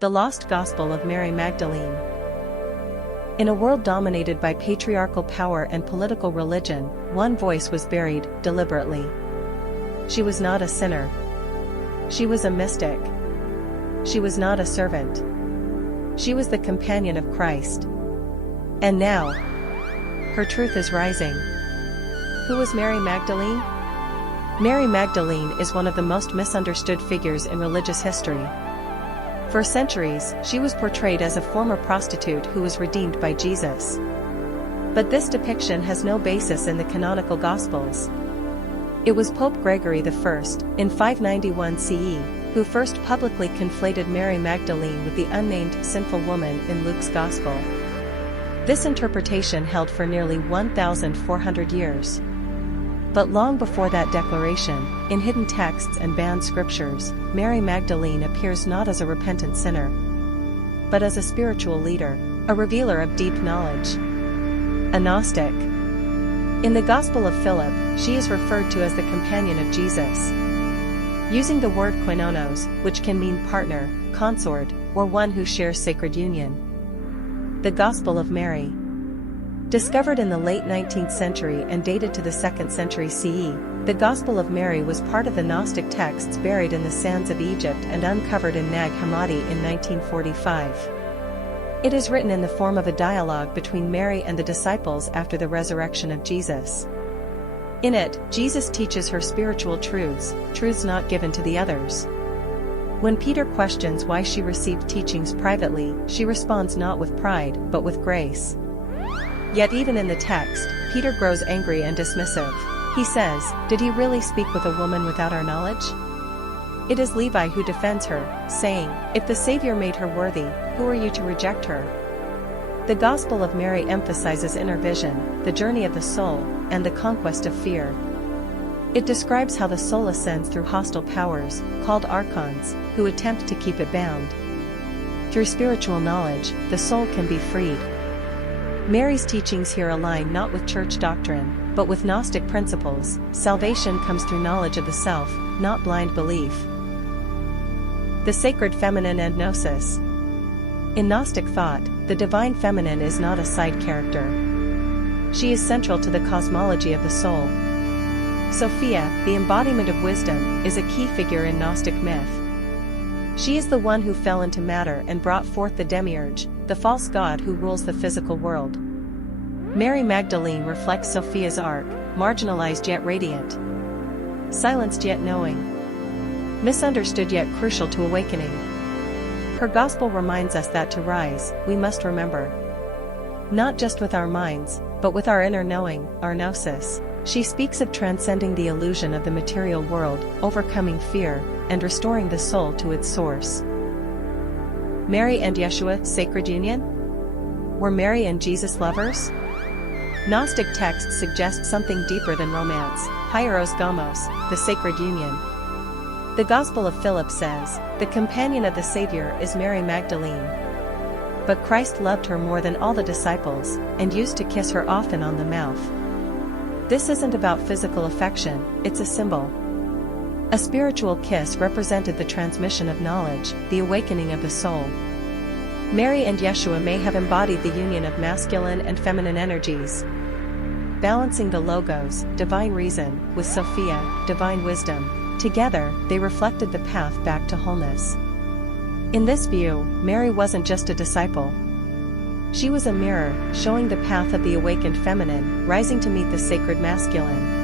The Lost Gospel of Mary Magdalene. In a world dominated by patriarchal power and political religion, one voice was buried, deliberately. She was not a sinner. She was a mystic. She was not a servant. She was the companion of Christ. And now, her truth is rising. Who was Mary Magdalene? Mary Magdalene is one of the most misunderstood figures in religious history. For centuries, she was portrayed as a former prostitute who was redeemed by Jesus. But this depiction has no basis in the canonical Gospels. It was Pope Gregory I, in 591 CE, who first publicly conflated Mary Magdalene with the unnamed sinful woman in Luke's Gospel. This interpretation held for nearly 1,400 years. But long before that declaration, in hidden texts and banned scriptures, Mary Magdalene appears not as a repentant sinner, but as a spiritual leader, a revealer of deep knowledge, a Gnostic. In the Gospel of Philip, she is referred to as the companion of Jesus, using the word koinonos, which can mean partner, consort, or one who shares sacred union. The Gospel of Mary. Discovered in the late 19th century and dated to the 2nd century CE, the Gospel of Mary was part of the Gnostic texts buried in the sands of Egypt and uncovered in Nag Hammadi in 1945. It is written in the form of a dialogue between Mary and the disciples after the resurrection of Jesus. In it, Jesus teaches her spiritual truths not given to the others. When Peter questions why she received teachings privately, she responds not with pride, but with grace. Yet even in the text, Peter grows angry and dismissive. He says, "Did he really speak with a woman without our knowledge?" It is Levi who defends her, saying, "If the Savior made her worthy, who are you to reject her?" The Gospel of Mary emphasizes inner vision, the journey of the soul, and the conquest of fear. It describes how the soul ascends through hostile powers, called archons, who attempt to keep it bound. Through spiritual knowledge, the soul can be freed. Mary's teachings here align not with church doctrine, but with Gnostic principles. Salvation comes through knowledge of the self, not blind belief. The sacred feminine and Gnosis. In Gnostic thought, the divine feminine is not a side character. She is central to the cosmology of the soul. Sophia, the embodiment of wisdom, is a key figure in Gnostic myth. She is the one who fell into matter and brought forth the demiurge, the false god who rules the physical world. Mary Magdalene reflects Sophia's arc, marginalized yet radiant, silenced yet knowing, misunderstood yet crucial to awakening. Her gospel reminds us that to rise, we must remember. Not just with our minds, but with our inner knowing, our gnosis. She speaks of transcending the illusion of the material world, overcoming fear, and restoring the soul to its source. Mary and Yeshua, sacred union? Were Mary and Jesus lovers? Gnostic texts suggest something deeper than romance, hieros gamos, the sacred union. The Gospel of Philip says, "The companion of the Savior is Mary Magdalene." But Christ loved her more than all the disciples, and used to kiss her often on the mouth. This isn't about physical affection, it's a symbol. A spiritual kiss represented the transmission of knowledge, the awakening of the soul. Mary and Yeshua may have embodied the union of masculine and feminine energies, balancing the logos, divine reason, with Sophia, divine wisdom. Together, they reflected the path back to wholeness. In this view, Mary wasn't just a disciple. She was a mirror, showing the path of the awakened feminine, rising to meet the sacred masculine.